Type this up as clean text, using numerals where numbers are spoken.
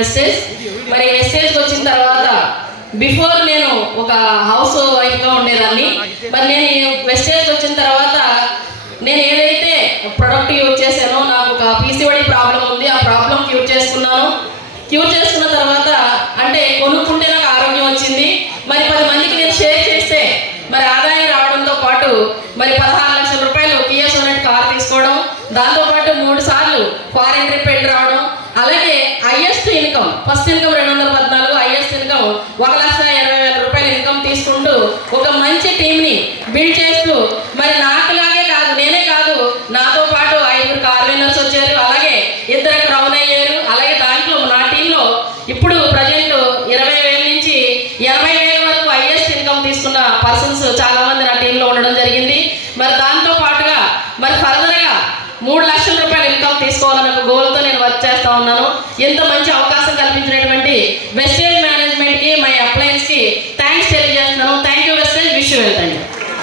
Wastage. మరి వెస్టేజ్కి వచ్చిన తర్వాత బిఫోర్ నేను ఒక హౌస్ వైఫ్గా ఉండేదాన్ని. మరి నేను వెస్టేజ్కి వచ్చిన తర్వాత నేను ఏదైతే ప్రొడక్ట్ యూజ్ చేశానో, నాకు ఒక పీసీఓడి ప్రాబ్లం ఉంది, ఆ ప్రాబ్లం క్యూర్ చేసుకున్నాను. క్యూర్ చేసుకున్న తర్వాత అంటే కొనుక్కుంటే నాకు ఆరోగ్యం వచ్చింది. మరి 10 మందికి నేను షేర్ చేస్తే మరి ఆదాయం రావడంతో పాటు మరి 16 లక్షల రూపాయలు కియా సోనెట్ కార్ తీసుకోవడం, దాంతోపాటు 3 సార్లు ఫారెన్ ట్రిప్ వెళ్ళి రావడం, అలాగే highest income, first income 214, highest income 1,20,000 రూపాయల ఇన్కమ్ తీసుకుంటూ ఒక మంచి టీంని బిల్డ్ చేస్తూ మరి నాకులాగే కాదు, నేనే కాదు, నాతో పాటు 5 కార్ విన్నర్స్ వచ్చారు, అలాగే 2 క్రౌన్ అయ్యారు. అలాగే దాంట్లో నా టీంలో ఇప్పుడు ప్రజెంట్ 20,000 నుంచి 80,000 వరకు హైయెస్ట్ ఇన్కమ్ తీసుకున్న పర్సన్స్ చాలా మంది నా టీంలో ఉండడం జరిగింది. మరి దాంతో పాటుగా మరి ఫర్దర్గా 3 లక్షల రూపాయలు ఇన్కమ్ తీసుకోవాలన్న ఒక గోల్తో నేను వర్క్ చేస్తూ ఉన్నాను. ఎంత మంచి అవకాశం కల్పించినటువంటి వెస్టేజ్ మేనేజ్మెంట్కి, మై అప్లయన్స్కి థ్యాంక్స్ తెలియజేస్తున్నాను. Thank you wastage, wish you well. Thank you.